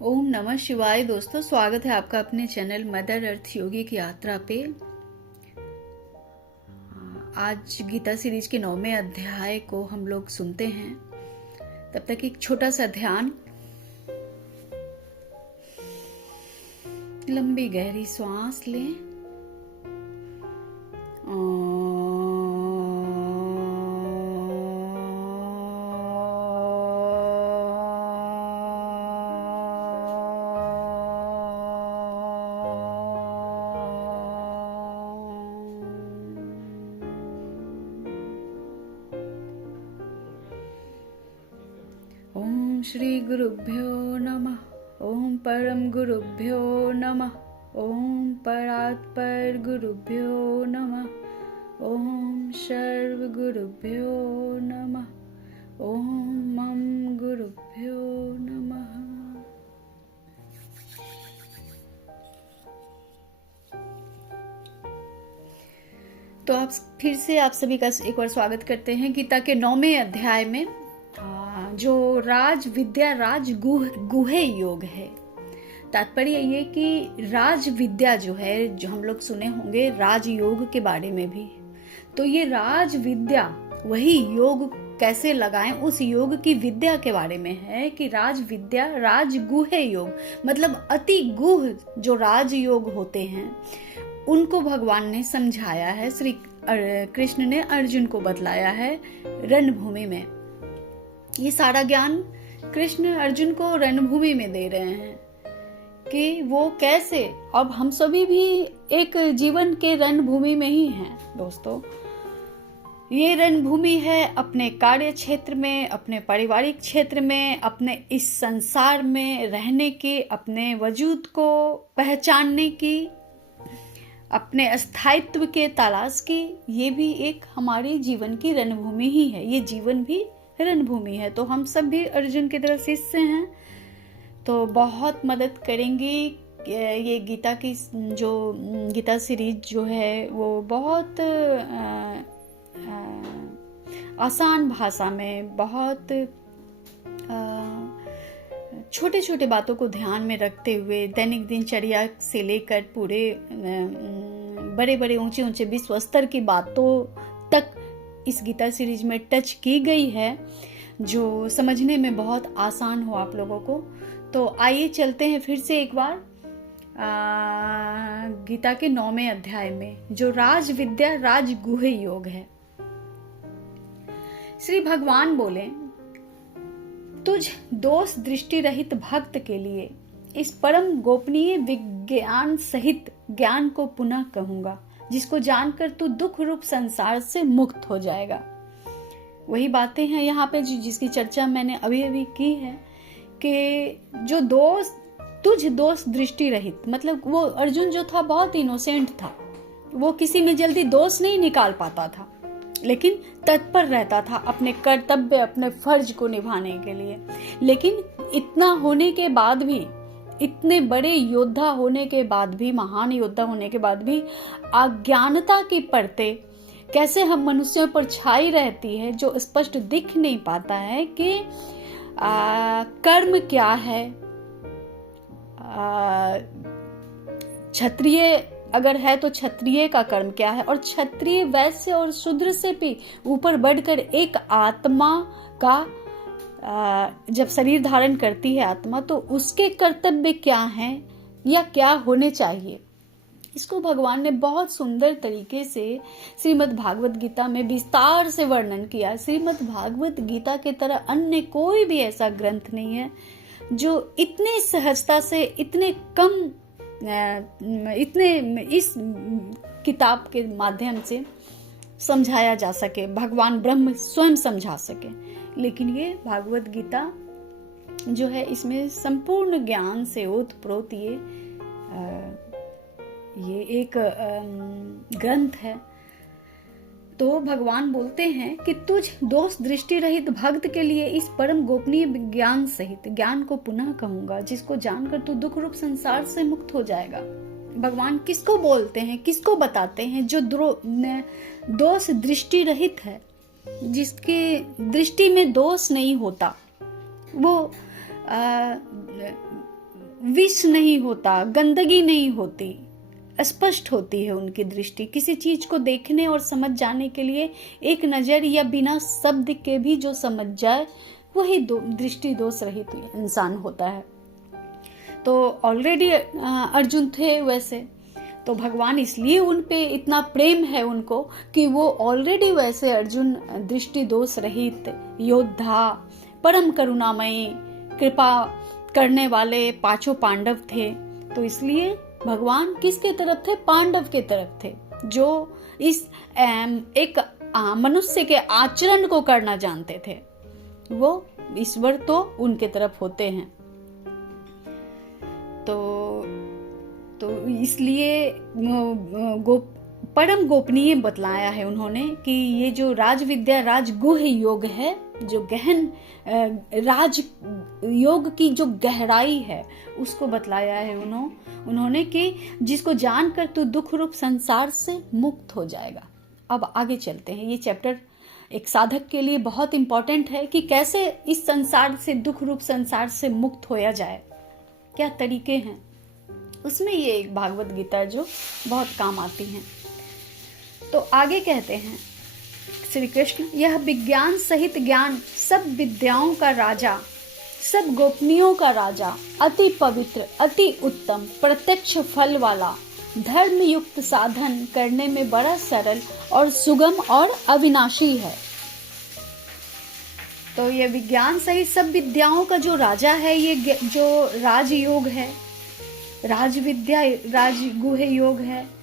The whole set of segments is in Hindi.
ओम नमः शिवाय। दोस्तों, स्वागत है आपका अपने चैनल मदर अर्थ योगी की यात्रा पे। आज गीता सीरीज के 9वें अध्याय को हम लोग सुनते हैं। तब तक एक छोटा सा ध्यान, लंबी गहरी सांस लें। ओम श्री गुरुभ्यो नमः। ओम परम गुरुभ्यो नमः। ओम परात्पर गुरुभ्यो नमः। ओम सर्व गुरुभ्यो नमः। ओम मम गुरुभ्यो नमः। तो आप फिर से आप सभी का एक बार स्वागत करते हैं गीता के 9वें अध्याय में, जो राज विद्या राज गुहे योग है। तात्पर्य ये कि राज विद्या जो है, जो हम लोग सुने होंगे राज योग के बारे में भी, तो ये राज विद्या वही योग कैसे लगाएं, उस योग की विद्या के बारे में है कि राज विद्या राज गुहे योग, मतलब अति गुह जो राज योग होते हैं उनको भगवान ने समझाया है। श्री कृष्ण ने अर्जुन को बतलाया है रणभूमि में। ये सारा ज्ञान कृष्ण अर्जुन को रणभूमि में दे रहे हैं कि वो कैसे, अब हम सभी भी एक जीवन के रणभूमि में ही हैं दोस्तों। ये रणभूमि है अपने कार्य क्षेत्र में, अपने पारिवारिक क्षेत्र में, अपने इस संसार में रहने की, अपने वजूद को पहचानने की, अपने स्थायित्व के तलाश की। ये भी एक हमारी जीवन की रणभूमि ही है। ये जीवन भी रणभूमि है। तो हम सब भी अर्जुन की तरह शिष्य हैं, तो बहुत मदद करेंगी। ये गीता की जो गीता सीरीज जो है वो बहुत आसान भाषा में, बहुत छोटे छोटे बातों को ध्यान में रखते हुए दैनिक दिनचर्या से लेकर पूरे बड़े बड़े ऊंचे ऊंचे विश्व स्तर की बातों तक इस गीता सीरीज में टच की गई है, जो समझने में बहुत आसान हो आप लोगों को। तो आइए चलते हैं फिर से एक बार गीता के 9वें अध्याय में, जो राज विद्या राज गुहे योग है। श्री भगवान बोले, तुझ दोष दृष्टि रहित भक्त के लिए इस परम गोपनीय विज्ञान सहित ज्ञान को पुनः कहूंगा, जिसको जानकर तू दुख रूप संसार से मुक्त हो जाएगा। वही बातें हैं यहाँ पे जिसकी चर्चा मैंने अभी अभी की है कि जो तुझ दोष दृष्टि रहित, मतलब वो अर्जुन जो था बहुत इनोसेंट था। वो किसी में जल्दी दोष नहीं निकाल पाता था, लेकिन तत्पर रहता था अपने कर्तव्य, अपने फर्ज को निभाने के लिए। लेकिन इतना होने के बाद भी, इतने बड़े योद्धा होने के बाद भी, महान योद्धा होने के बाद भी अज्ञानता की परतें कैसे हम मनुष्यों पर छाई रहती है, जो स्पष्ट दिख नहीं पाता है कि कर्म क्या है। क्षत्रिय अगर है तो क्षत्रिय का कर्म क्या है, और क्षत्रिय वैश्य और शूद्र से भी ऊपर बढ़कर एक आत्मा का जब शरीर धारण करती है आत्मा, तो उसके कर्तव्य क्या हैं या क्या होने चाहिए, इसको भगवान ने बहुत सुंदर तरीके से श्रीमद् भागवत गीता में विस्तार से वर्णन किया। श्रीमद् भागवत गीता के तरह अन्य कोई भी ऐसा ग्रंथ नहीं है जो इतने सहजता से, इतने इस किताब के माध्यम से समझाया जा सके, भगवान ब्रह्म स्वयं समझा सके। लेकिन ये भागवत गीता जो है, इसमें संपूर्ण ज्ञान से ओतप्रोत ये एक ग्रंथ है। तो भगवान बोलते हैं कि तुझ दोष दृष्टि रहित भक्त के लिए इस परम गोपनीय विज्ञान सहित ज्ञान को पुनः कहूंगा, जिसको जानकर तू दुख रूप संसार से मुक्त हो जाएगा। भगवान किसको बोलते हैं, किसको बताते हैं? जो दोष दृष्टि रहित है, जिसकी दृष्टि में दोष नहीं होता, वो विष नहीं होता, गंदगी नहीं होती, स्पष्ट होती है उनकी दृष्टि। किसी चीज को देखने और समझ जाने के लिए एक नजर या बिना शब्द के भी जो समझ जाए वही दृष्टि दोष रहित इंसान होता है। तो ऑलरेडी अर्जुन थे वैसे, तो भगवान इसलिए उन पे इतना प्रेम है उनको कि वो ऑलरेडी वैसे अर्जुन दृष्टि दोष रहित योद्धा, परम करुणामयी, कृपा करने वाले पांचों पांडव थे। तो इसलिए भगवान किसके तरफ थे? पांडव के तरफ थे, जो इस एक मनुष्य के आचरण को करना जानते थे। वो ईश्वर तो उनके तरफ होते हैं। तो इसलिए परम गोपनीय बतलाया है उन्होंने कि ये जो राज विद्या राजगुह योग है, जो गहन राज योग की जो गहराई है उसको बतलाया है उन्होंने कि जिसको जानकर तू दुख रूप संसार से मुक्त हो जाएगा। अब आगे चलते हैं। ये चैप्टर एक साधक के लिए बहुत इंपॉर्टेंट है कि कैसे इस संसार से, दुख रूप संसार से मुक्त होया जाए, क्या तरीके हैं। उसमें ये एक भागवत गीता जो बहुत काम आती है। तो आगे कहते हैं श्री कृष्ण, यह विज्ञान सहित ज्ञान, सब विद्याओं का राजा, सब गोपनीयों का राजा, अति पवित्र, अति उत्तम, प्रत्यक्ष फल वाला, धर्म युक्त साधन करने में बड़ा सरल और सुगम और अविनाशी है। तो ये विज्ञान सहित सब विद्याओं का जो राजा है, ये जो राजयोग है, राज विद्या राजगुह योग है,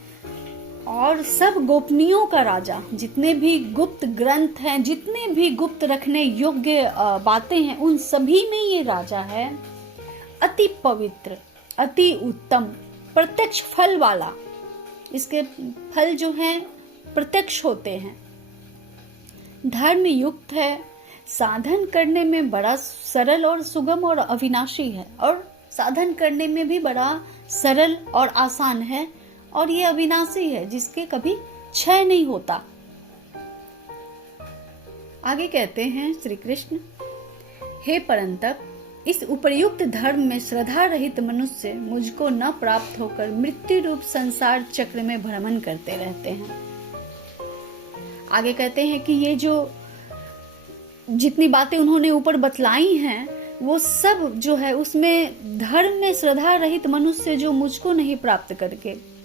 और सब गोपनीयों का राजा, जितने भी गुप्त ग्रंथ हैं, जितने भी गुप्त रखने योग्य बातें हैं, उन सभी में ये राजा है। अति पवित्र, अति उत्तम, प्रत्यक्ष फल वाला, इसके फल जो हैं प्रत्यक्ष होते हैं। धर्म युक्त है, साधन करने में बड़ा सरल और सुगम और अविनाशी है, और साधन करने में भी बड़ा सरल और आसान है, और ये अविनाशी है जिसके कभी क्षय नहीं होता। आगे कहते हैं श्री कृष्ण, हे परंतप, इस उपर्युक्त धर्म में श्रद्धा रहित मनुष्य मुझको न प्राप्त होकर मृत्यु रूप संसार चक्र में भ्रमण करते रहते हैं। आगे कहते हैं कि ये जो जितनी बातें उन्होंने ऊपर बतलाई हैं, वो सब जो है उसमें धर्म में श्रद्धा रहित मनुष्य जो मुझको नहीं प्राप्त करके,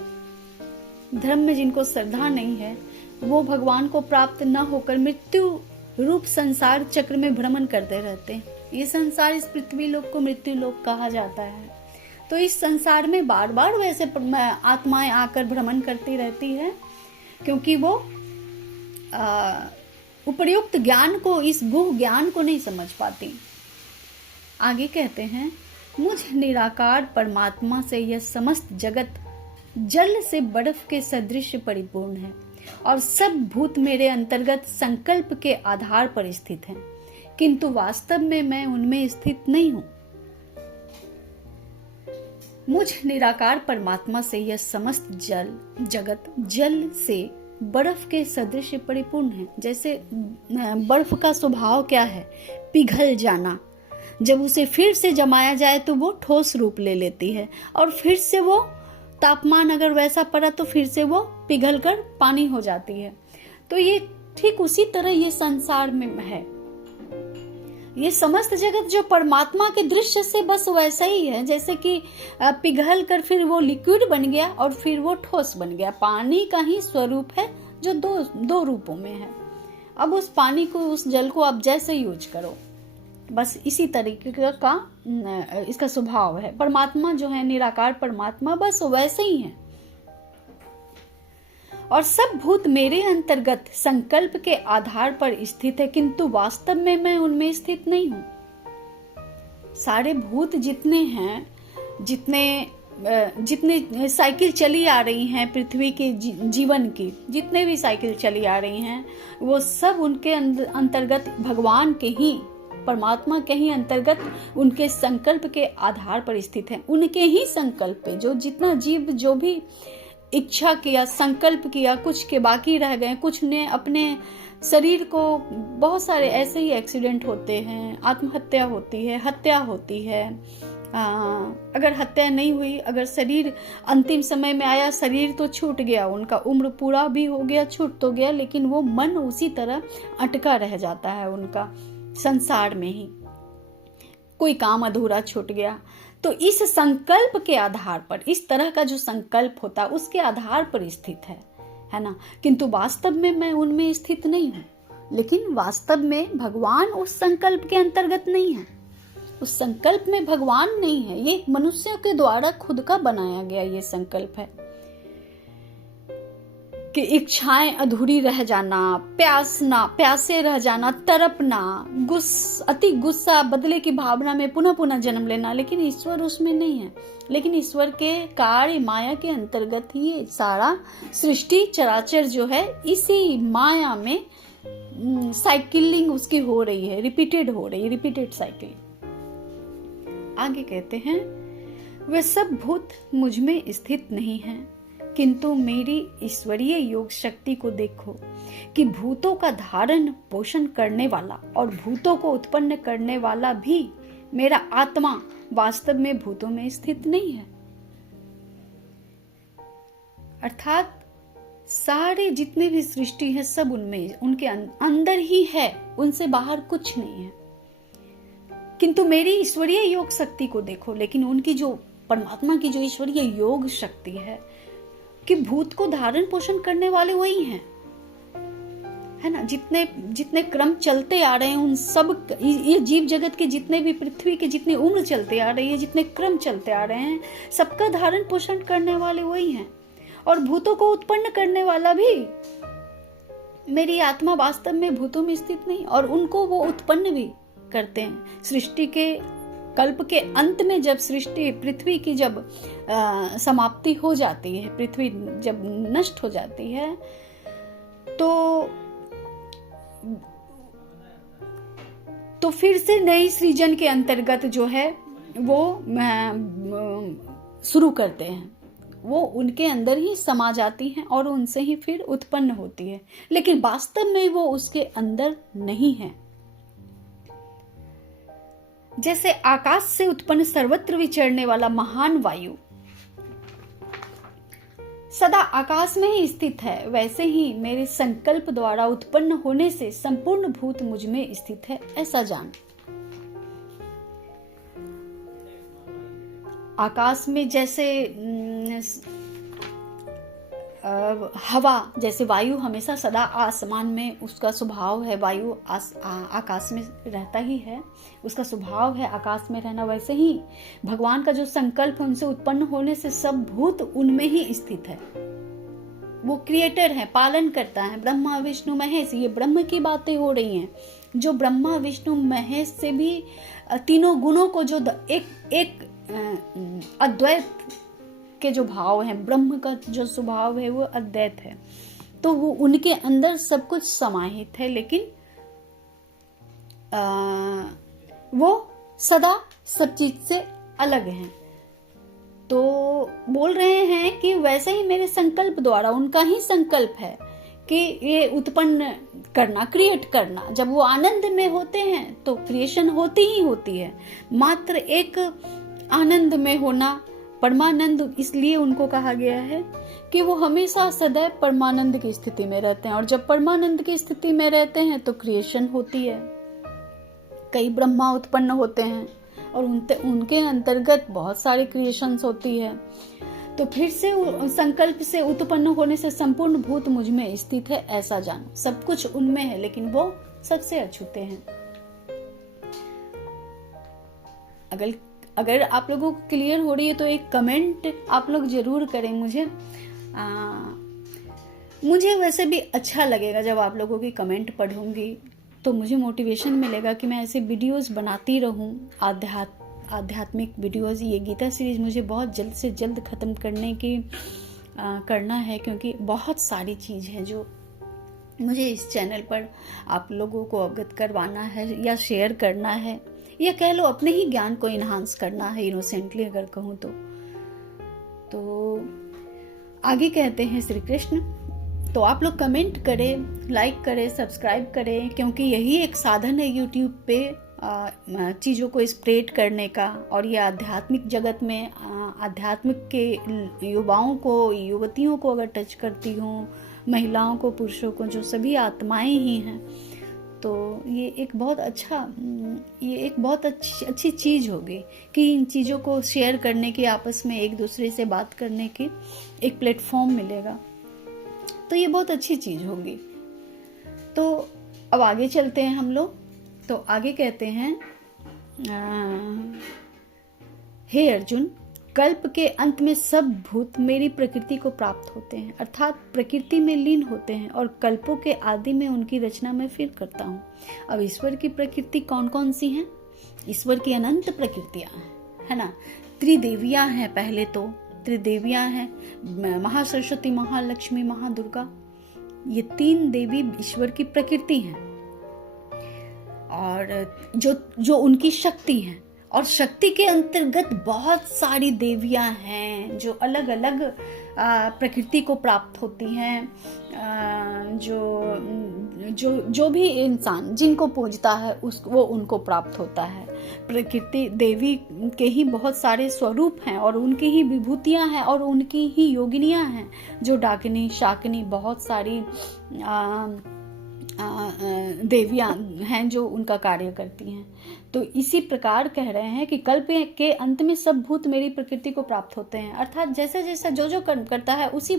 धर्म में जिनको श्रद्धा नहीं है, वो भगवान को प्राप्त न होकर मृत्यु रूप संसार चक्र में भ्रमण करते रहते हैं। ये संसार, इस पृथ्वी लोक को मृत्यु लोक कहा जाता है। तो इस संसार में बार बार वैसे आत्माएं आकर भ्रमण करती रहती है, क्योंकि वो उपर्युक्त ज्ञान को, इस गुह ज्ञान को नहीं समझ पाती। आगे कहते हैं, मुझ निराकार परमात्मा से यह समस्त जगत जल से बर्फ के सदृश परिपूर्ण है, और सब भूत मेरे अंतर्गत संकल्प के आधार पर स्थित हैं, किंतु वास्तव में मैं उनमें स्थित नहीं हूं। मुझ निराकार परमात्मा से यह समस्त जगत जल से बर्फ के सदृश परिपूर्ण है। जैसे बर्फ का स्वभाव क्या है? पिघल जाना। जब उसे फिर से जमाया जाए तो वो ठोस रूप ले लेती है, और फिर से वो तापमान अगर वैसा पड़ा तो फिर से वो पिघलकर पानी हो जाती है। तो ये ठीक उसी तरह ये संसार में है। ये समस्त जगत जो परमात्मा के दृश्य से बस वैसा ही है, जैसे कि पिघल कर फिर वो लिक्विड बन गया और फिर वो ठोस बन गया। पानी का ही स्वरूप है जो दो रूपों में है। अब उस पानी को, उस जल को आप जैसे यूज करो, बस इसी तरीके का इसका स्वभाव है। परमात्मा जो है, निराकार परमात्मा, बस वैसे ही है। और सब भूत मेरे अंतर्गत संकल्प के आधार पर स्थित है, किंतु वास्तव में मैं उनमें स्थित नहीं हूं। सारे भूत जितने हैं, जितने साइकिल चली आ रही हैं पृथ्वी के जीवन की, जितने भी साइकिल चली आ रही हैं, वो सब उनके अंतर्गत भगवान के ही, परमात्मा के ही अंतर्गत उनके संकल्प के आधार पर स्थित है। उनके ही संकल्प पे जो जितना जीव जो भी इच्छा किया, संकल्प किया, कुछ के बाकी रह गए, कुछ ने अपने शरीर को बहुत सारे ऐसे ही एक्सीडेंट होते हैं, आत्महत्या होती है, हत्या होती है। अगर हत्या नहीं हुई, अगर शरीर अंतिम समय में आया, शरीर तो छूट गया, उनका उम्र पूरा भी हो गया, छूट तो गया, लेकिन वो मन उसी तरह अटका रह जाता है उनका संसार में ही, कोई काम अधूरा छूट गया। तो इस संकल्प के आधार पर, इस तरह का जो संकल्प होता है उसके आधार पर स्थित है ना। किंतु वास्तव में मैं उनमें स्थित नहीं हूँ, लेकिन वास्तव में भगवान उस संकल्प के अंतर्गत नहीं है, उस संकल्प में भगवान नहीं है। ये मनुष्यों के द्वारा खुद का बनाया गया ये संकल्प है कि इच्छाएं अधूरी रह जाना, प्यासे रह जाना, तड़पना, अति गुस्सा, बदले की भावना में पुनः पुनः जन्म लेना। लेकिन ईश्वर उसमें नहीं है। लेकिन ईश्वर के कार्य माया के अंतर्गत ही सारा सृष्टि चराचर जो है इसी माया में साइकिलिंग उसकी हो रही है, रिपीटेड हो रही है, रिपीटेड साइकिल। आगे कहते हैं, वे सब भूत मुझ में स्थित नहीं हैं, किंतु मेरी ईश्वरीय योग शक्ति को देखो कि भूतों का धारण पोषण करने वाला और भूतों को उत्पन्न करने वाला भी मेरा आत्मा वास्तव में भूतों में स्थित नहीं है। अर्थात सारे जितने भी सृष्टि है सब उनमें, उनके अंदर ही है, उनसे बाहर कुछ नहीं है। किंतु मेरी ईश्वरीय योग शक्ति को देखो, लेकिन उनकी जो परमात्मा की जो ईश्वरीय योग शक्ति है कि भूत को धारण पोषण करने वाले वही हैं, है ना। जितने जितने क्रम चलते आ रहे हैं उन सब, ये जीव जगत के जितने भी, पृथ्वी के जितने उम्र चलते आ रही है, जितने क्रम चलते आ रहे हैं, सबका धारण पोषण करने वाले वही हैं। और भूतों को उत्पन्न करने वाला भी मेरी आत्मा वास्तव में भूतों में स्थित नहीं, और उनको वो उत्पन्न भी करते हैं। सृष्टि के कल्प के अंत में जब सृष्टि, पृथ्वी की जब समाप्ति हो जाती है, पृथ्वी जब नष्ट हो जाती है, तो फिर से नई सृजन के अंतर्गत जो है वो शुरू करते हैं। वो उनके अंदर ही समा जाती हैं और उनसे ही फिर उत्पन्न होती है, लेकिन वास्तव में वो उसके अंदर नहीं है। जैसे आकाश से उत्पन्न सर्वत्र विचरने वाला महान वायु सदा आकाश में ही स्थित है, वैसे ही मेरे संकल्प द्वारा उत्पन्न होने से संपूर्ण भूत मुझ में स्थित है, ऐसा जान। आकाश में जैसे हवा, जैसे वायु हमेशा सदा आसमान में, उसका स्वभाव है, वायु आकाश में रहता ही है, उसका स्वभाव है आकाश में रहना, वैसे ही भगवान का जो संकल्प है उनसे उत्पन्न होने से सब भूत उनमें ही स्थित है। वो क्रिएटर है, पालन करता है, ब्रह्मा विष्णु महेश, ये ब्रह्म की बातें हो रही हैं। जो ब्रह्मा विष्णु महेश से भी तीनों गुणों को जो एक अद्वैत के जो भाव हैं, ब्रह्म का जो स्वभाव है वो अद्वैत है, तो वो उनके अंदर सब कुछ समाहित है, लेकिन वो सदा सब चीज से अलग हैं। तो बोल रहे हैं कि वैसे ही मेरे संकल्प द्वारा, उनका ही संकल्प है कि ये उत्पन्न करना, क्रिएट करना। जब वो आनंद में होते हैं तो क्रिएशन होती ही होती है। मात्र एक आनंद में होना, परमानंद, इसलिए उनको कहा गया है कि वो हमेशा सदैव परमानंद की स्थिति में रहते हैं। और जब परमानंद की स्थिति में रहते हैं तो क्रिएशन होती है, कई ब्रह्मा उत्पन्न होते हैं और उनके अंतर्गत बहुत सारी क्रिएशंस होती है। तो फिर से संकल्प से उत्पन्न होने से संपूर्ण भूत मुझ में स्थित है, ऐसा जानो। सब कुछ उनमें है, लेकिन वो सबसे अछूते हैं। अगर आप लोगों को क्लियर हो रही है तो एक कमेंट आप लोग जरूर करें मुझे। मुझे वैसे भी अच्छा लगेगा जब आप लोगों की कमेंट पढ़ूंगी, तो मुझे मोटिवेशन मिलेगा कि मैं ऐसे वीडियोस बनाती रहूं, आध्यात्मिक वीडियोस। ये गीता सीरीज मुझे बहुत जल्द से जल्द ख़त्म करना है, क्योंकि बहुत सारी चीज़ है जो मुझे इस चैनल पर आप लोगों को अवगत करवाना है या शेयर करना है, या कह लो अपने ही ज्ञान को इन्हांस करना है, इनोसेंटली अगर कहूँ तो आगे कहते हैं श्री कृष्ण, तो आप लोग कमेंट करें, लाइक करें, सब्सक्राइब करें, क्योंकि यही एक साधन है यूट्यूब पे चीज़ों को स्प्रेड करने का। और ये आध्यात्मिक जगत में आध्यात्मिक के युवाओं को, युवतियों को अगर टच करती हूँ, महिलाओं को, पुरुषों को, जो सभी आत्माएं ही हैं, तो ये एक बहुत अच्छी चीज़ होगी कि इन चीज़ों को शेयर करने की, आपस में एक दूसरे से बात करने की एक प्लेटफॉर्म मिलेगा। तो ये बहुत अच्छी चीज़ होगी। तो अब आगे चलते हैं हम लोग। तो आगे कहते हैं, हे अर्जुन, कल्प के अंत में सब भूत मेरी प्रकृति को प्राप्त होते हैं, अर्थात प्रकृति में लीन होते हैं, और कल्पों के आदि में उनकी रचना मैं फिर करता हूँ। अब ईश्वर की प्रकृति कौन कौन सी हैं? ईश्वर की अनंत प्रकृतियां हैं, है ना। त्रिदेवियां हैं। पहले तो त्रिदेवियां हैं, महासरस्वती, महालक्ष्मी, महादुर्गा। ये 3 देवी ईश्वर की प्रकृति हैं, और जो उनकी शक्ति हैं। और शक्ति के अंतर्गत बहुत सारी देवियां हैं जो अलग अलग प्रकृति को प्राप्त होती हैं। जो भी इंसान जिनको पूजता है वो उनको प्राप्त होता है। प्रकृति देवी के ही बहुत सारे स्वरूप हैं, और उनकी ही विभूतियां हैं, और उनकी ही योगिनियां हैं, जो डाकिनी, शाकिनी, बहुत सारी देवियां हैं जो उनका कार्य करती हैं। तो इसी प्रकार कह रहे हैं कि कल्प के अंत में सब भूत मेरी प्रकृति को प्राप्त होते हैं, अर्थात जैसा जैसा जो कर्म करता है उसी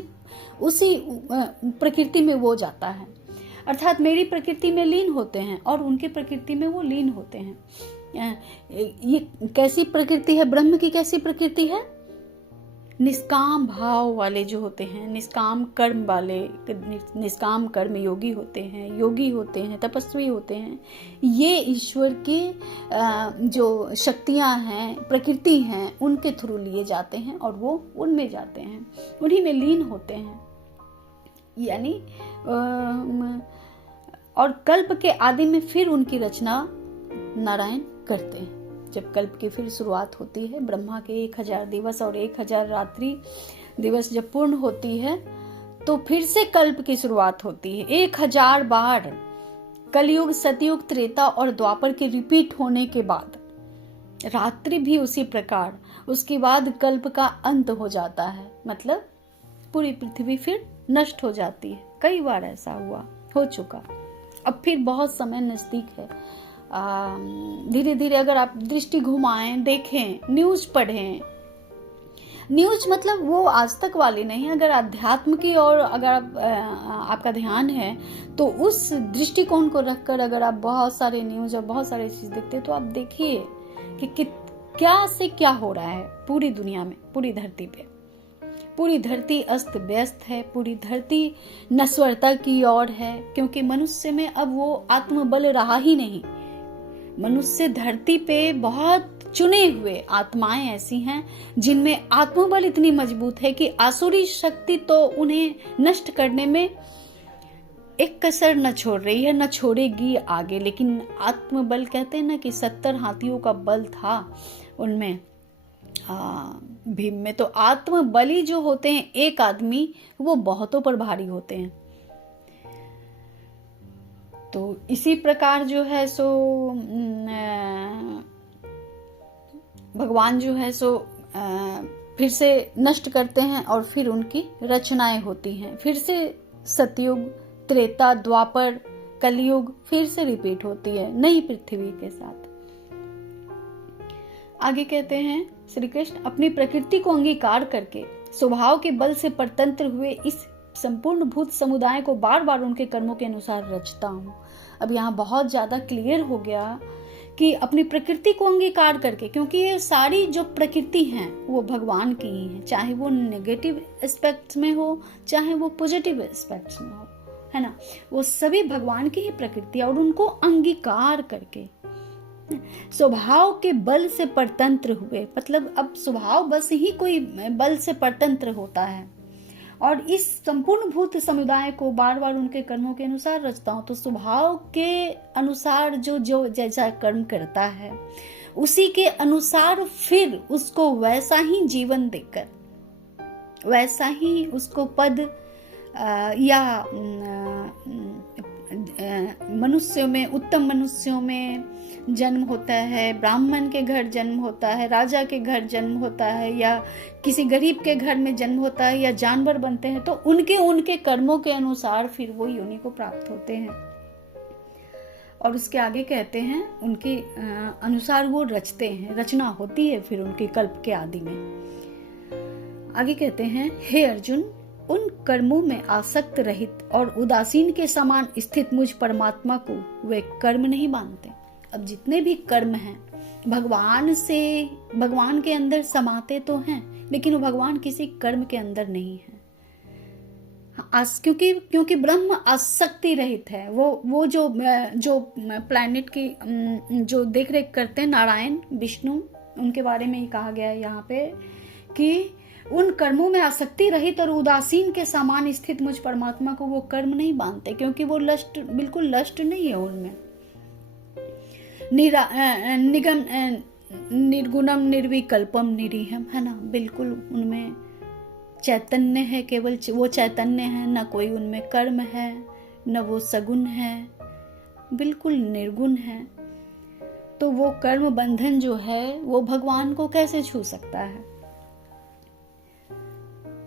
प्रकृति में वो जाता है, अर्थात मेरी प्रकृति में लीन होते हैं और उनकी प्रकृति में वो लीन होते हैं। ये कैसी प्रकृति है? ब्रह्म की कैसी प्रकृति है? निष्काम भाव वाले जो होते हैं, निष्काम कर्म वाले, निष्काम कर्म योगी होते हैं, तपस्वी होते हैं। ये ईश्वर की जो शक्तियां हैं, प्रकृति हैं, उनके थ्रू लिए जाते हैं और वो उनमें जाते हैं, उन्हीं में लीन होते हैं। यानी और कल्प के आदि में फिर उनकी रचना नारायण करते हैं। जब कल्प की फिर शुरुआत होती है, ब्रह्मा के 1000 दिवस और 1000 रात्रि दिवस जब पूर्ण होती है, तो फिर से कल्प की शुरुआत होती है। 1000 बार कलयुग, सतयुग, त्रेता और द्वापर के रिपीट होने के बाद रात्रि भी उसी प्रकार, उसके बाद कल्प का अंत हो जाता है, मतलब पूरी पृथ्वी फिर नष्ट हो जाती है। कई बार ऐसा हो चुका। अब फिर बहुत समय नजदीक है। धीरे धीरे अगर आप दृष्टि घुमाएं, देखें, न्यूज पढ़ें, न्यूज मतलब वो आज तक वाली नहीं, अगर अध्यात्म की और अगर आपका ध्यान है तो उस दृष्टिकोण को रखकर अगर आप बहुत सारे न्यूज और बहुत सारे चीज देखते हैं, तो आप देखिए कि क्या से क्या हो रहा है पूरी दुनिया में, पूरी धरती पे। पूरी धरती अस्त व्यस्त है, पूरी धरती नश्वरता की ओर है, क्योंकि मनुष्य में अब वो आत्मबल रहा ही नहीं। मनुष्य धरती पे बहुत चुने हुए आत्माएं ऐसी हैं जिनमें आत्मबल इतनी मजबूत है कि आसुरी शक्ति तो उन्हें नष्ट करने में एक कसर न छोड़ रही है, न छोड़ेगी आगे। लेकिन आत्मबल, कहते हैं ना कि 70 हाथियों का बल था उनमें, भीम में। तो आत्मबली जो होते हैं एक आदमी, वो बहुतों पर भारी होते हैं। तो इसी प्रकार जो है सो भगवान जो है सो फिर से नष्ट करते हैं और फिर उनकी रचनाएं होती हैं। फिर से सतयुग, त्रेता, द्वापर, कलयुग फिर से रिपीट होती है नई पृथ्वी के साथ। आगे कहते हैं श्री कृष्ण, अपनी प्रकृति को अंगीकार करके स्वभाव के बल से परतंत्र हुए इस संपूर्ण भूत समुदाय को बार बार उनके कर्मों के अनुसार रचता हूँ। अब यहाँ बहुत ज्यादा क्लियर हो गया कि अपनी प्रकृति को अंगीकार करके, क्योंकि ये सारी जो प्रकृति हैं वो भगवान की ही है, चाहे वो नेगेटिव एस्पेक्ट्स में हो, चाहे वो पॉजिटिव एस्पेक्ट्स में हो, है ना। वो सभी भगवान की ही प्रकृति है, और उनको अंगीकार करके स्वभाव के बल से परतंत्र हुए, मतलब अब स्वभाव बस ही कोई बल से परतंत्र होता है, और इस संपूर्ण भूत समुदाय को बार बार उनके कर्मों के अनुसार रचता हूं। तो स्वभाव के अनुसार जो जैसा कर्म करता है, उसी के अनुसार फिर उसको वैसा ही जीवन देकर, वैसा ही उसको पद या मनुष्यों में, उत्तम मनुष्यों में जन्म होता है, ब्राह्मण के घर जन्म होता है, राजा के घर जन्म होता है, या किसी गरीब के घर में जन्म होता है, या जानवर बनते हैं, तो उनके उनके कर्मों के अनुसार फिर वो योनि को प्राप्त होते हैं। और उसके आगे कहते हैं उनके अनुसार वो रचते हैं, रचना होती है फिर उनके कल्प के आदि में। आगे कहते हैं, हे अर्जुन, उन कर्मों में आसक्त रहित और उदासीन के समान स्थित मुझ परमात्मा को वे कर्म नहीं मानते। अब जितने भी कर्म हैं भगवान के अंदर समाते तो हैं, लेकिन वो भगवान किसी कर्म के अंदर नहीं है। क्योंकि ब्रह्म आसक्ति रहित है। वो जो प्लैनेट की जो देख रेख करते हैं, नारायण विष्णु, उनके बारे में ही कहा गया है यहाँ पे कि उन कर्मों में आसक्ति रहित और उदासीन के समान स्थित मुझ परमात्मा को वो कर्म नहीं बांधते, क्योंकि वो बिल्कुल लस्ट नहीं है उनमें। निर्गुणम निर्विकल्पम निरीहम, है ना, बिल्कुल उनमें चैतन्य है, केवल वो चैतन्य है, न कोई उनमें कर्म है, न वो सगुण है, बिल्कुल निर्गुण है। तो वो कर्म बंधन जो है वो भगवान को कैसे छू सकता है?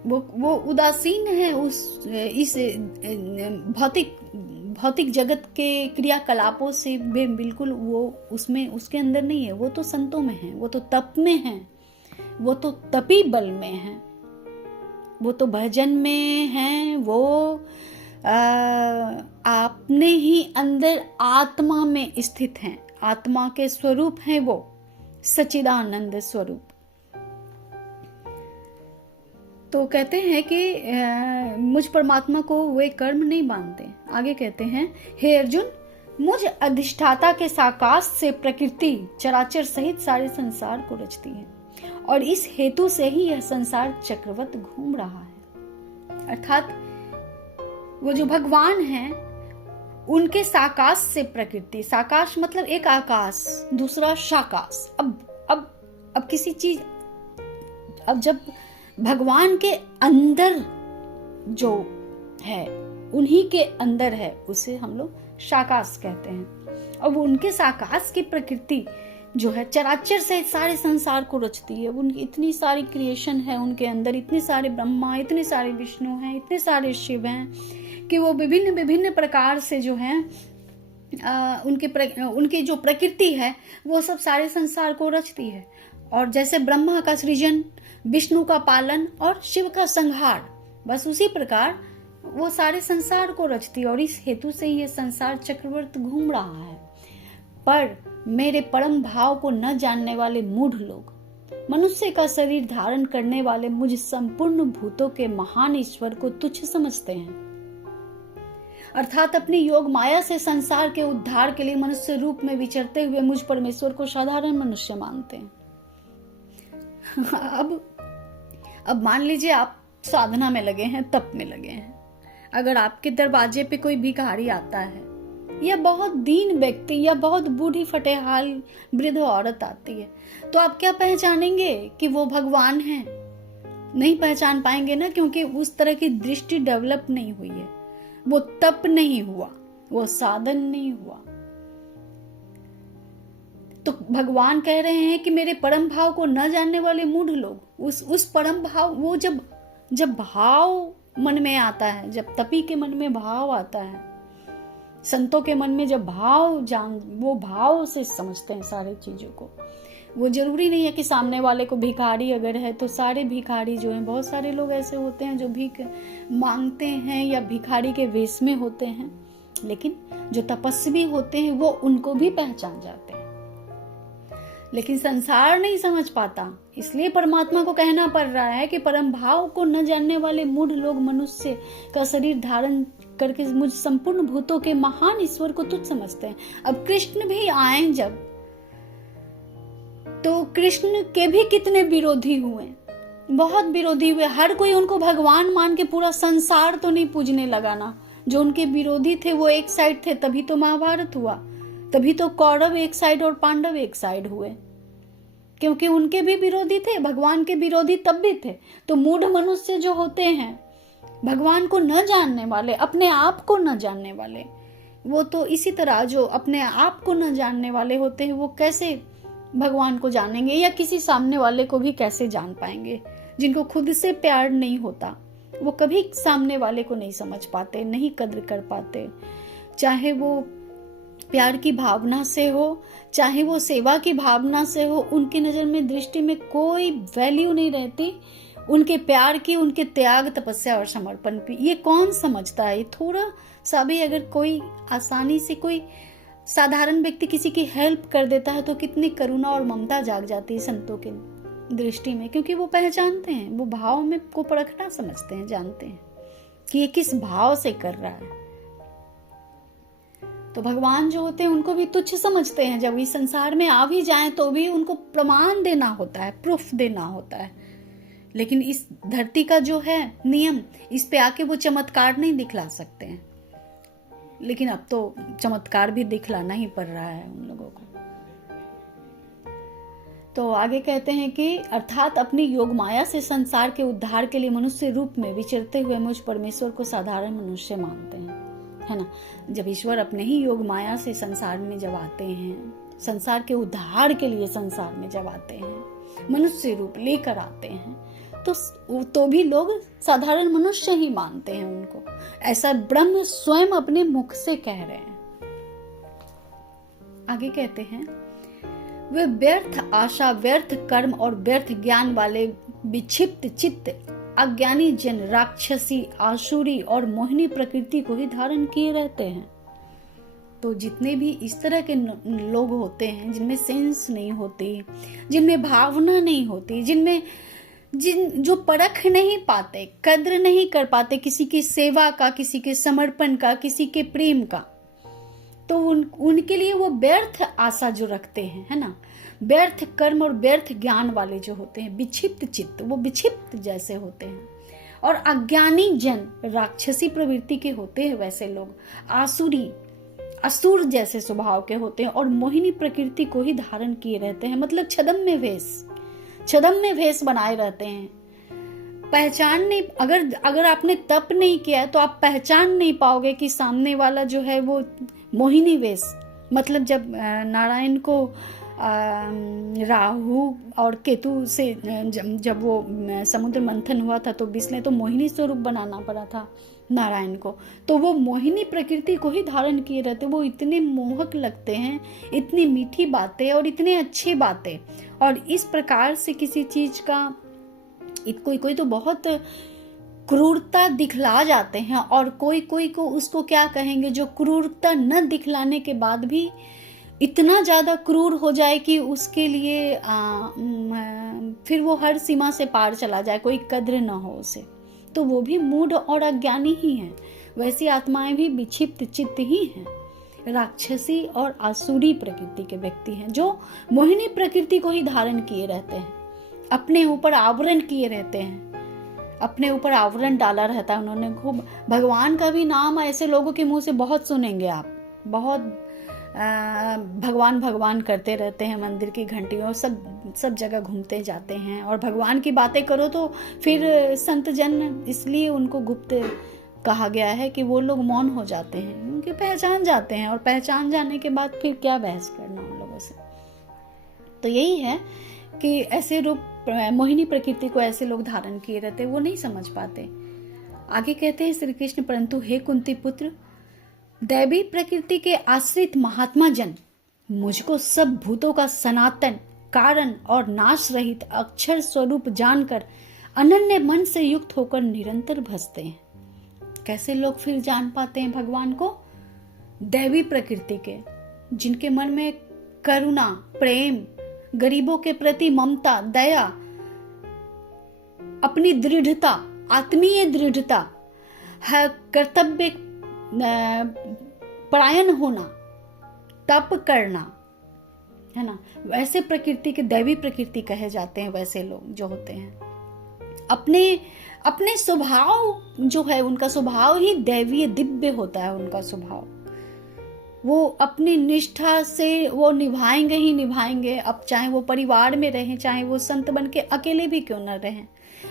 वो उदासीन है इस भौतिक जगत के क्रियाकलापों से बिल्कुल वो उसके अंदर नहीं है। वो तो संतों में है, वो तो तप में है, वो तो तपी बल में है, वो तो भजन में है, वो आपने ही अंदर आत्मा में स्थित हैं, आत्मा के स्वरूप हैं, वो सच्चिदानंद स्वरूप। तो कहते हैं कि मुझ परमात्मा को वे कर्म नहीं बांधते। आगे कहते हैं, हे अर्जुन, मुझ अधिष्ठाता के साकाश से प्रकृति चराचर सहित सारे संसार को रचती है, और इस हेतु से ही यह संसार चक्रवत घूम रहा है। अर्थात वो जो भगवान हैं उनके साकाश से प्रकृति, साकाश मतलब एक आकाश, दूसरा शाकाश। अब किसी चीज, अब जब भगवान के अंदर जो है, उन्हीं के अंदर है, उसे हम लोग शाकाश कहते हैं। और वो उनके साकाश की प्रकृति जो है चराचर से सारे संसार को रचती है। उनकी इतनी सारी क्रिएशन है उनके अंदर, इतने सारे ब्रह्मा, इतने सारे विष्णु हैं, इतने सारे शिव हैं कि वो विभिन्न विभिन्न प्रकार से जो है उनकी जो प्रकृति है वो सब सारे संसार को रचती है। और जैसे ब्रह्मा का सृजन, विष्णु का पालन और शिव का संहार, बस उसी प्रकार वो सारे संसार को रचती है। और इस हेतु से ये संसार चक्रवर्त घूम रहा है। पर मेरे परम भाव को न जानने वाले मूढ़ लोग मनुष्य का शरीर धारण करने वाले मुझ संपूर्ण भूतों के महान ईश्वर को तुच्छ समझते हैं। अर्थात अपनी योग माया से संसार के उद्धार के लिए मनुष्य रूप में विचरते हुए मुझ परमेश्वर को साधारण मनुष्य मानते हैं। अब मान लीजिए आप साधना में लगे हैं, तप में लगे हैं। अगर आपके दरवाजे पे कोई भिखारी आता है, या बहुत दीन व्यक्ति, या बहुत बूढ़ी फटेहाल वृद्ध औरत आती है, तो आप क्या पहचानेंगे कि वो भगवान है? नहीं पहचान पाएंगे ना, क्योंकि उस तरह की दृष्टि डेवलप नहीं हुई है, वो तप नहीं हुआ, वो साधन नहीं हुआ। तो भगवान कह रहे हैं कि मेरे परम भाव को न जानने वाले मूढ़ लोग, उस परम भाव, वो जब भाव मन में आता है, जब तपी के मन में भाव आता है, संतों के मन में जब वो भाव से समझते हैं सारी चीजों को। वो जरूरी नहीं है कि सामने वाले को भिखारी अगर है तो सारे भिखारी जो हैं, बहुत सारे लोग ऐसे होते हैं जो भीख मांगते हैं या भिखारी के वेश में होते हैं, लेकिन जो तपस्वी होते हैं वो उनको भी पहचान जाते हैं। लेकिन संसार नहीं समझ पाता, इसलिए परमात्मा को कहना पड़ रहा है कि परम भाव को न जानने वाले मूढ़ लोग मनुष्य का शरीर धारण करके मुझ संपूर्ण भूतों के महान ईश्वर को तुच्छ समझते हैं। अब कृष्ण भी आए जब, तो कृष्ण के भी कितने विरोधी हुए, बहुत विरोधी हुए। हर कोई उनको भगवान मान के पूरा संसार तो नहीं पूजने लगा ना। जो उनके विरोधी थे वो एक साइड थे, तभी तो महाभारत हुआ, तभी तो कौरव एक साइड और पांडव एक साइड हुए, क्योंकि उनके भी विरोधी थे, भगवान के विरोधी तब भी थे। तो मूढ़ मनुष्य जो होते हैं भगवान को न जानने वाले, अपने आप को न जानने वाले, वो तो इसी तरह जो अपने आप को न जानने वाले होते हैं वो कैसे भगवान को जानेंगे, या किसी सामने वाले को भी कैसे जान पाएंगे। जिनको खुद से प्यार नहीं होता वो कभी सामने वाले को नहीं समझ पाते, नहीं कद्र कर पाते। चाहे वो प्यार की भावना से हो, चाहे वो सेवा की भावना से हो, उनकी नजर में, दृष्टि में कोई वैल्यू नहीं रहती उनके प्यार की, उनके त्याग, तपस्या और समर्पण की। ये कौन समझता है? थोड़ा सा भी अगर कोई आसानी से कोई साधारण व्यक्ति किसी की हेल्प कर देता है तो कितनी करुणा और ममता जाग जाती है संतों की दृष्टि में, क्योंकि वो पहचानते हैं, वो भाव में को परखना समझते हैं, जानते हैं कि ये किस भाव से कर रहा है। तो भगवान जो होते हैं उनको भी तुच्छ समझते हैं। जब इस संसार में आ भी जाएं तो भी उनको प्रमाण देना होता है, प्रूफ देना होता है। लेकिन इस धरती का जो है नियम, इस पे आके वो चमत्कार नहीं दिखला सकते हैं। लेकिन अब तो चमत्कार भी दिखलाना ही पड़ रहा है उन लोगों को। तो आगे कहते हैं कि अर्थात अपनी योग माया से संसार के उद्धार के लिए मनुष्य रूप में विचरते हुए मुझ परमेश्वर को साधारण मनुष्य मानते हैं, है ना। जब ईश्वर अपने ही योग माया से संसार में जब आते हैं, संसार के उद्धार के लिए संसार में जब आते हैं, मनुष्य रूप लेकर आते हैं, तो भी लोग साधारण मनुष्य ही मानते हैं उनको। ऐसा ब्रह्म स्वयं अपने मुख से कह रहे हैं। आगे कहते हैं, वे व्यर्थ आशा, व्यर्थ कर्म और व्यर्थ ज्ञान वाले विक्षिप्त चित्त अज्ञानी जन राक्षसी, आसुरी और मोहिनी प्रकृति को ही धारण किए रहते हैं। तो जितने भी इस तरह के लोग होते हैं, जिनमें सेंस नहीं होती, जिनमें भावना नहीं होती, जो परख नहीं पाते, कद्र नहीं कर पाते किसी की सेवा का, किसी के समर्पण का, किसी के प्रेम का, तो उनके लिए वो व्यर्थ आशा जो रखते हैं, है ना, व्यर्थ कर्म और व्यर्थ ज्ञान वाले जो होते हैं, विक्षिप्त चित्त, वो विक्षिप्त जैसे होते हैं। और अज्ञानी जन राक्षसी प्रवृत्ति के होते हैं वैसे लोग, आसुरी, असुर जैसे स्वभाव के होते हैं, और मोहिनी प्रकृति को ही धारण किए रहते हैं। मतलब छद्म में भेष बनाए रहते हैं। पहचान नहीं, अगर आपने तप नहीं किया है तो आप पहचान नहीं पाओगे कि सामने वाला जो है वो मोहिनी वेश। मतलब जब नारायण को राहु और केतु से जब वो समुद्र मंथन हुआ था तो इसलिए तो मोहिनी स्वरूप बनाना पड़ा था नारायण को। तो वो मोहिनी प्रकृति को ही धारण किए रहते। वो इतने मोहक लगते हैं, इतनी मीठी बातें और इतने अच्छे बातें, और इस प्रकार से किसी चीज का कोई तो बहुत क्रूरता दिखला जाते हैं, और कोई को उसको क्या कहेंगे, जो क्रूरता न दिखलाने के बाद भी इतना ज्यादा क्रूर हो जाए कि उसके लिए फिर वो हर सीमा से पार चला जाए, कोई कद्र न हो उसे, तो वो भी मूढ़ और अज्ञानी ही हैं। वैसी आत्माएं भी विक्षिप्त चित्त ही हैं, राक्षसी और आसुरी प्रकृति के व्यक्ति हैं, जो मोहिनी प्रकृति को ही धारण किए रहते हैं, अपने ऊपर आवरण किए रहते हैं, अपने ऊपर आवरण डाला रहता है उन्होंने खूब। भगवान का भी नाम ऐसे लोगों के मुंह से बहुत सुनेंगे आप, बहुत भगवान भगवान करते रहते हैं, मंदिर की घंटियों सब जगह घूमते जाते हैं, और भगवान की बातें करो तो फिर संत जन, इसलिए उनको गुप्त कहा गया है कि वो लोग मौन हो जाते हैं, उनके पहचान जाते हैं, और पहचान जाने के बाद फिर क्या बहस करना उन लोगों से। तो यही है कि ऐसे रूप मोहिनी प्रकृति को ऐसे लोग धारण किए रहते, वो नहीं समझ पाते। आगे कहते हैं श्री कृष्ण, परंतु हे कुंती पुत्र, दैवी प्रकृति के आश्रित महात्मा जन मुझको सब भूतों का सनातन कारण और नाश रहित अक्षर स्वरूप जानकर अनन्य मन से युक्त होकर निरंतर भजते हैं। कैसे लोग फिर जान पाते हैं भगवान को? दैवी प्रकृति के, जिनके मन में करुणा, प्रेम, गरीबों के प्रति ममता, दया, अपनी दृढ़ता, आत्मीय दृढ़ता, कर्तव्य परायण होना, तप करना, है ना, वैसे प्रकृति के दैवी प्रकृति कहे जाते हैं। वैसे लोग जो होते हैं अपने स्वभाव जो है, उनका स्वभाव ही दैवीय दिव्य होता है। उनका स्वभाव वो अपनी निष्ठा से वो निभाएंगे ही निभाएंगे। अब चाहे वो परिवार में रहें, चाहे वो संत बन के अकेले भी क्यों न रहें,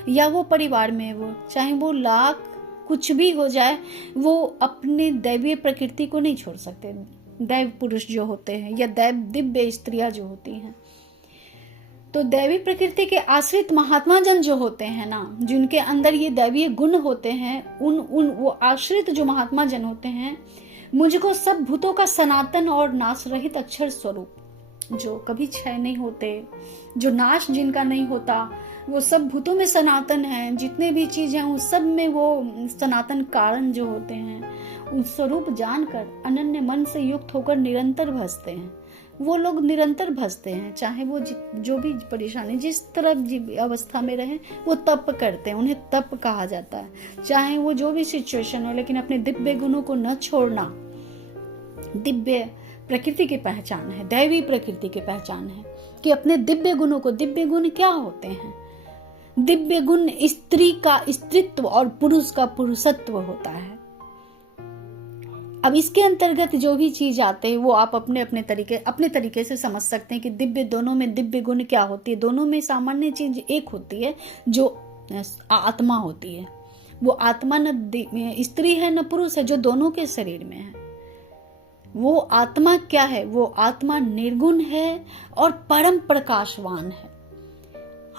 या वो परिवार में वो चाहे वो लाख कुछ भी हो जाए, वो अपने दैवीय प्रकृति को नहीं छोड़ सकते। दैव पुरुष जो होते हैं या दैव दिव्य स्त्रियां जो होती हैं, तो दैवी प्रकृति के आश्रित महात्मा जन जो होते हैं ना, जिनके अंदर ये दैवीय गुण होते हैं, उन वो आश्रित जो महात्मा जन होते हैं, मुझको सब भूतों का सनातन और नाश रहित अक्षर स्वरूप, जो कभी क्षय नहीं होते, जो नाश जिनका नहीं होता, वो सब भूतों में सनातन है, जितने भी चीज हैं उस सब में वो सनातन कारण जो होते हैं, उस स्वरूप जानकर अनन्य मन से युक्त होकर निरंतर भजते हैं। वो लोग निरंतर भजते हैं, चाहे वो जो भी परेशानी जिस तरह अवस्था में रहे, वो तप करते हैं, उन्हें तप कहा जाता है। चाहे वो जो भी सिचुएशन हो, लेकिन अपने दिव्य गुणों को न छोड़ना दिव्य प्रकृति की पहचान है, दैवी प्रकृति की पहचान है कि अपने दिव्य गुणों को, दिव्य गुण क्या होते हैं? दिव्य गुण स्त्री का स्त्रीत्व और पुरुष का पुरुषत्व होता है। अब इसके अंतर्गत जो भी चीज आते हैं वो आप अपने तरीके से समझ सकते हैं कि दिव्य, दोनों में दिव्य गुण क्या होती है। दोनों में सामान्य चीज एक होती है जो आत्मा होती है। वो आत्मा न स्त्री है न पुरुष है, जो दोनों के शरीर में है। वो आत्मा क्या है? वो आत्मा निर्गुण है और परम प्रकाशवान है।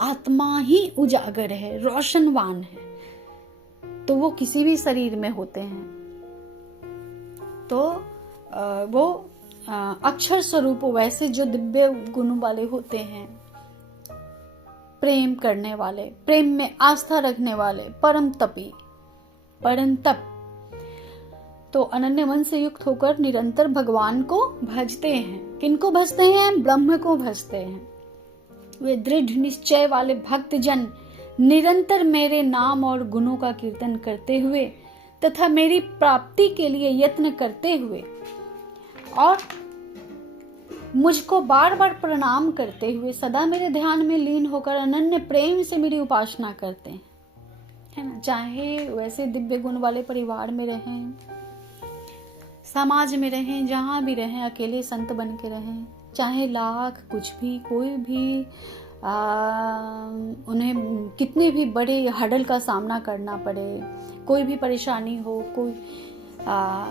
आत्मा ही उजागर है, रोशनवान है। तो वो किसी भी शरीर में होते हैं, तो वो अक्षर स्वरूप वैसे जो दिव्य गुण वाले होते हैं, प्रेम करने वाले, प्रेम में आस्था रखने वाले, परम तपी, परम तप, तो अनन्य मन से युक्त होकर निरंतर भगवान को भजते हैं। किनको भजते हैं? ब्रह्म को भजते हैं। वे दृढ़ निश्चय वाले भक्त जन निरंतर मेरे नाम और गुणों का कीर्तन करते हुए तथा मेरी प्राप्ति के लिए यत्न करते हुए और मुझको बार बार प्रणाम करते हुए सदा मेरे ध्यान में लीन होकर अनन्य प्रेम से मेरी उपासना करते हैं, है ना। चाहे वैसे दिव्य गुण वाले परिवार में रहें, समाज में रहें, जहां भी रहें, अकेले संत बन के रहें, चाहे लाख कुछ भी, कोई भी उन्हें कितने भी बड़े हडल का सामना करना पड़े, कोई भी परेशानी हो, कोई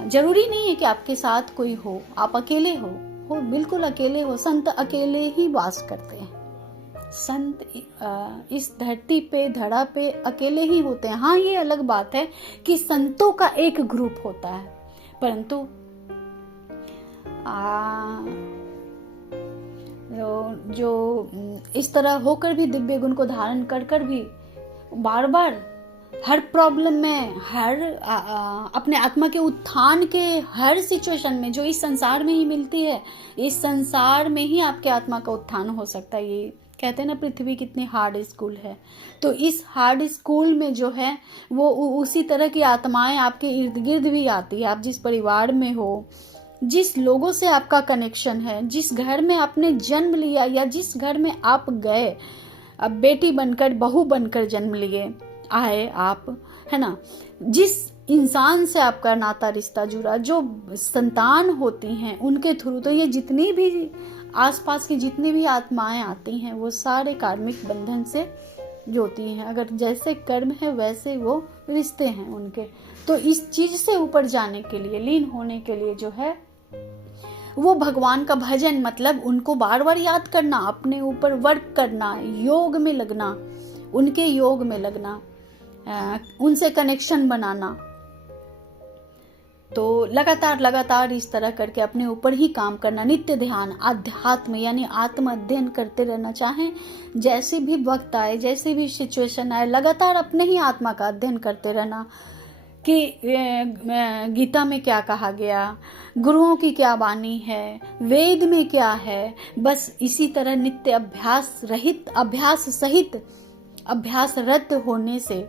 जरूरी नहीं है कि आपके साथ कोई हो, आप अकेले हो बिल्कुल अकेले हो। संत अकेले ही वास करते हैं। संत इस धरती पे, धरा पे अकेले ही होते हैं। हाँ, ये अलग बात है कि संतों का एक ग्रुप होता है, परंतु जो इस तरह होकर भी, दिव्य गुण को धारण कर कर भी बार बार हर प्रॉब्लम में, हर अपने आत्मा के उत्थान के हर सिचुएशन में, जो इस संसार में ही मिलती है, इस संसार में ही आपके आत्मा का उत्थान हो सकता है। ये कहते हैं ना, पृथ्वी कितनी हार्ड स्कूल है। तो इस हार्ड स्कूल में जो है वो उसी तरह की आत्माएं आपके इर्द गिर्द भी आती है। आप जिस परिवार में हो, जिस लोगों से आपका कनेक्शन है, जिस घर में आपने जन्म लिया या जिस घर में आप गए, अब बेटी बनकर, बहू बनकर जन्म लिए आए आप, है ना, जिस इंसान से आपका नाता रिश्ता जुड़ा, जो संतान होती हैं उनके थ्रू, तो ये जितनी भी आसपास की जितनी भी आत्माएं आती हैं वो सारे कार्मिक बंधन से जोती हैं। अगर जैसे कर्म है वैसे वो रिश्ते हैं उनके। तो इस चीज से ऊपर जाने के लिए, लीन होने के लिए जो है वो भगवान का भजन, मतलब उनको बार बार याद करना, अपने ऊपर वर्क करना, योग में लगना, उनके योग में लगना, उनसे कनेक्शन बनाना। तो लगातार इस तरह करके अपने ऊपर ही काम करना, नित्य ध्यान, आध्यात्म यानी आत्म अध्ययन करते रहना। चाहे जैसे भी वक्त आए, जैसे भी सिचुएशन आए, लगातार अपने ही आत्मा का अध्ययन करते रहना कि गीता में क्या कहा गया, गुरुओं की क्या वाणी है, वेद में क्या है। बस इसी तरह नित्य अभ्यास रहित, अभ्यास सहित, अभ्यासरत होने से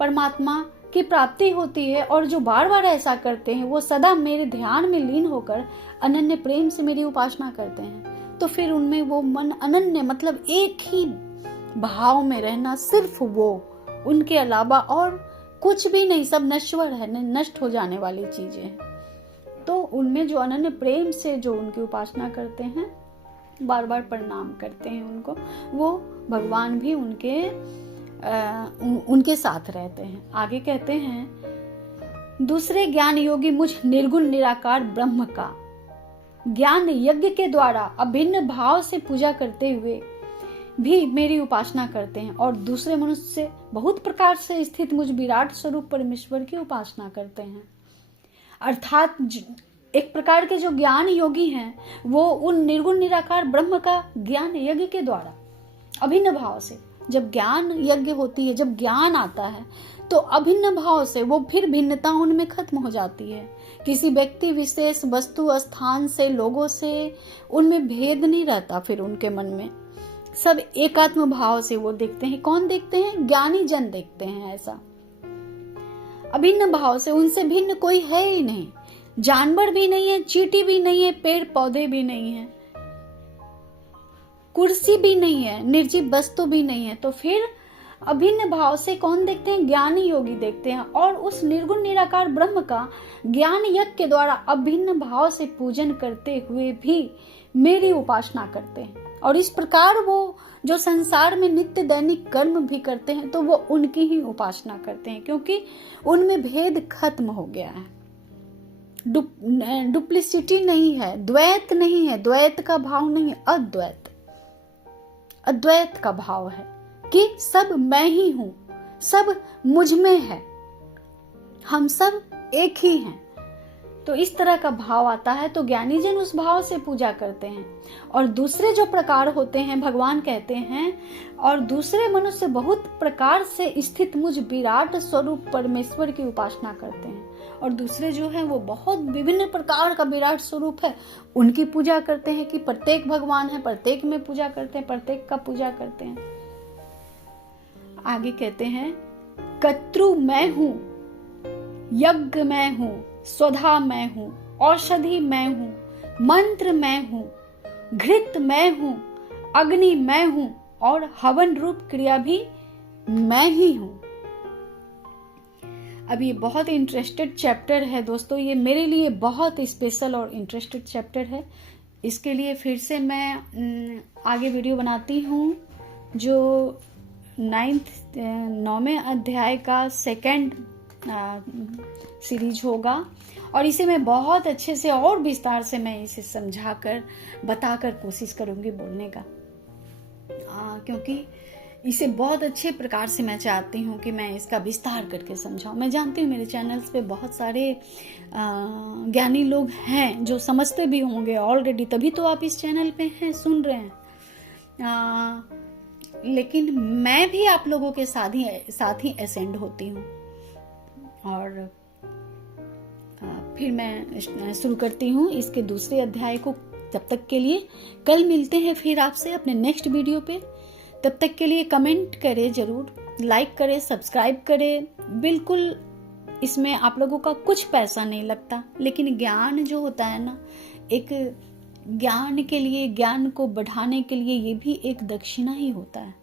परमात्मा की प्राप्ति होती है। और जो बार बार ऐसा करते हैं वो सदा मेरे ध्यान में लीन होकर अनन्य प्रेम से मेरी उपासना करते हैं। तो फिर उनमें वो मन अनन्य, मतलब एक ही भाव में रहना, सिर्फ वो, उनके अलावा और कुछ भी नहीं, सब नश्वर है, नष्ट हो जाने वाली चीजें हैं। तो उनमें जो अनन्य प्रेम से जो उनकी उपासना करते हैं, बार बार प्रणाम करते हैं उनको, वो भगवान भी उनके साथ रहते हैं। आगे कहते हैं दूसरे ज्ञान योगी मुझ निर्गुण निराकार ब्रह्म का ज्ञान यज्ञ के द्वारा अभिन्न भाव से पूजा करते हुए भी मेरी उपासना करते हैं, और दूसरे मनुष्य बहुत प्रकार से स्थित मुझ विराट स्वरूप परमेश्वर की उपासना करते हैं। अर्थात एक प्रकार के जो ज्ञान योगी हैं वो उन निर्गुण निराकार ब्रह्म का ज्ञान यज्ञ के द्वारा अभिन्न भाव से, जब ज्ञान यज्ञ होती है, जब ज्ञान आता है तो अभिन्न भाव से वो फिर भिन्नता उनमें खत्म हो जाती है। किसी व्यक्ति विशेष, वस्तु, स्थान से, लोगों से उनमें भेद नहीं रहता। फिर उनके मन में सब एकात्म भाव से वो देखते हैं। कौन देखते हैं? ज्ञानी जन देखते हैं। ऐसा अभिन्न भाव से उनसे भिन्न कोई है ही नहीं। जानवर भी नहीं है, चींटी भी नहीं है, पेड़ पौधे भी नहीं है, कुर्सी भी नहीं है, निर्जीव वस्तु भी नहीं है। तो फिर अभिन्न भाव से कौन देखते हैं? ज्ञानी योगी देखते हैं, और उस निर्गुण निराकार ब्रह्म का ज्ञान यज्ञ के द्वारा अभिन्न भाव से पूजन करते हुए भी मेरी उपासना करते हैं। और इस प्रकार वो जो संसार में नित्य दैनिक कर्म भी करते हैं तो वो उनकी ही उपासना करते हैं, क्योंकि उनमें भेद खत्म हो गया है। डुप्लिसिटी नहीं है, द्वैत नहीं है, द्वैत का भाव नहीं है, अद्वैत, अद्वैत का भाव है कि सब मैं ही हूं, सब मुझ में है, हम सब एक ही हैं। तो इस तरह का भाव आता है तो ज्ञानी जन उस भाव से पूजा करते हैं। और दूसरे जो प्रकार होते हैं, भगवान कहते हैं, और दूसरे मनुष्य बहुत प्रकार से स्थित मुझ विराट स्वरूप परमेश्वर की उपासना करते हैं। और दूसरे जो है वो बहुत विभिन्न प्रकार का विराट स्वरूप है, उनकी पूजा करते हैं कि प्रत्येक भगवान है, प्रत्येक में पूजा करते हैं, प्रत्येक का पूजा करते हैं। आगे कहते हैं, कत्रु मैं हूं, यज्ञ मैं हूं, स्वधा मैं हूं, औषधि मैं हूं, मंत्र मैं हूं, घृत मैं हूं, अग्नि मैं हूं, और हवन रूप क्रिया भी मैं ही हूं। अब ये बहुत इंटरेस्टेड चैप्टर है दोस्तों, ये मेरे लिए बहुत स्पेशल और इंटरेस्टेड चैप्टर है। इसके लिए फिर से मैं आगे वीडियो बनाती हूँ, जो 9वें अध्याय का सेकंड सीरीज होगा, और इसे मैं बहुत अच्छे से और विस्तार से मैं इसे समझाकर बताकर कोशिश करूंगी बोलने का, क्योंकि इसे बहुत अच्छे प्रकार से मैं चाहती हूँ कि मैं इसका विस्तार करके समझाऊं। मैं जानती हूँ मेरे चैनल्स पे बहुत सारे ज्ञानी लोग हैं जो समझते भी होंगे ऑलरेडी, तभी तो आप इस चैनल पे हैं, सुन रहे हैं। लेकिन मैं भी आप लोगों के साथ ही असेंड होती हूँ। और फिर मैं शुरू करती हूँ इसके दूसरे अध्याय को। तब तक के लिए कल मिलते हैं फिर आपसे अपने नेक्स्ट वीडियो पे। तब तक के लिए कमेंट करें जरूर, लाइक करें, सब्सक्राइब करें। बिल्कुल इसमें आप लोगों का कुछ पैसा नहीं लगता, लेकिन ज्ञान जो होता है ना, एक ज्ञान के लिए, ज्ञान को बढ़ाने के लिए ये भी एक दक्षिणा ही होता है।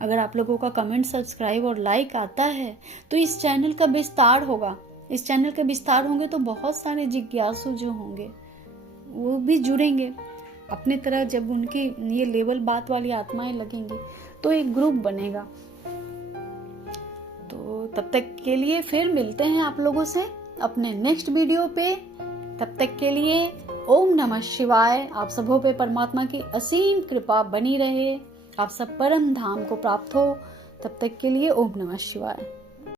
अगर आप लोगों का कमेंट, सब्सक्राइब और लाइक आता है तो इस चैनल का विस्तार होगा। इस चैनल के विस्तार होंगे तो बहुत सारे जिज्ञासु जो होंगे वो भी जुड़ेंगे अपने तरह। जब उनकी ये लेवल बात वाली आत्माएं लगेंगी तो एक ग्रुप बनेगा। तो तब तक के लिए फिर मिलते हैं आप लोगों से अपने नेक्स्ट वीडियो पे। तब तक के लिए ओम नमः शिवाय। आप सबों पे परमात्मा की असीम कृपा बनी रहे, आप सब परम धाम को प्राप्त हो। तब तक के लिए ओम नमः शिवाय।